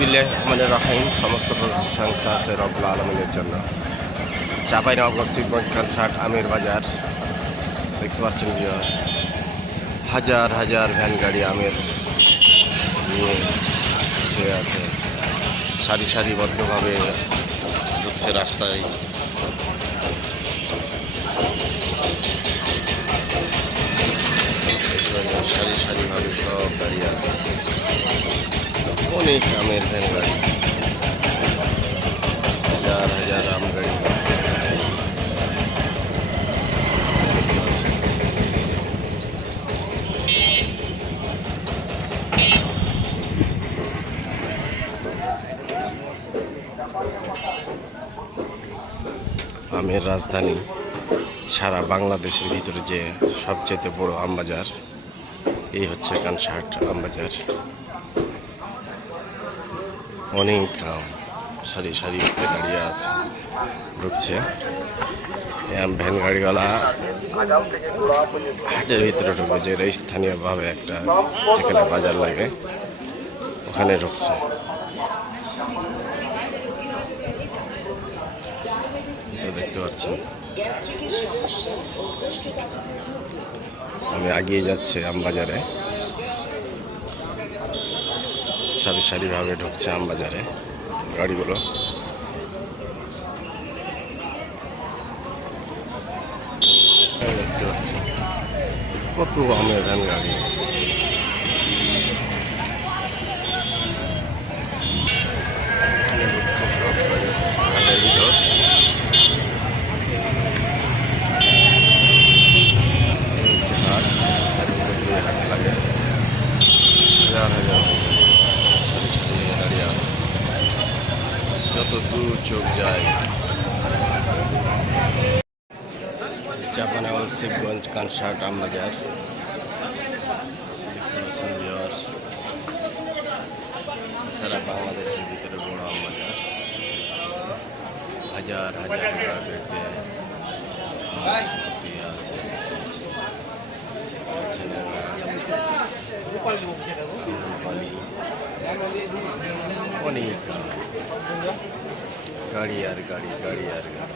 বিসমিল্লাহ রহমানির রাহিম। সমস্ত প্রশংসা আছে রব্বুল আলমিনের জন্য। চাপাই নবাবগঞ্জ শিবগঞ্জ খানসাট আমির বাজার। দেখতে পাচ্ছেন হাজার হাজার ভ্যান গাড়ি আমের নিয়ে আছে। সারি সারিবদ্ধভাবে ঢুকছে রাস্তায় সারি সারিভাবে সব গাড়ি আছে অনেক আমের ভ্যান গাড়ি হাজার হাজার আম গাড়ি। আমের রাজধানী সারা বাংলাদেশের ভিতরে যে সবচেয়ে বড় আমবাজার, এই হচ্ছে কানসাট আমবাজার। অনেক সারি সারি দাঁড়িয়ে আছে, ঢুকছে। ভ্যান গাড়িওয়ালা হাটের ভিতরে ঢুকবে, যে স্থানীয়ভাবে একটা যেখানে বাজার লাগে, ওখানে ঢুকছে। দেখতে পাচ্ছেন। আমি আগিয়ে যাচ্ছি আমবাজারে সারি সারিভাবে ঢুকছে আমবাজারে গাড়িগুলো। দেখতে পাচ্ছি কত আমের গাড়ি এখানে ঢুকছে সব গাড়ি হাটের ভিতর এই হচ্ছে হাট হাটের ভিতর দিয়ে হাট লাগে হাজার হাজার সারি সারি হয়ে দাঁড়িয়ে আছে যত দূর চোখ যায়। চাপানাগর শিবগঞ্জ কানসাট আমবাজার সারা বাংলাদেশের ভিতরে বড় আমবাজার হাজার হাজার আছে রূপালি। অনেক গাড়ি আর গাড়ি গাড়ি আর গাড়ি।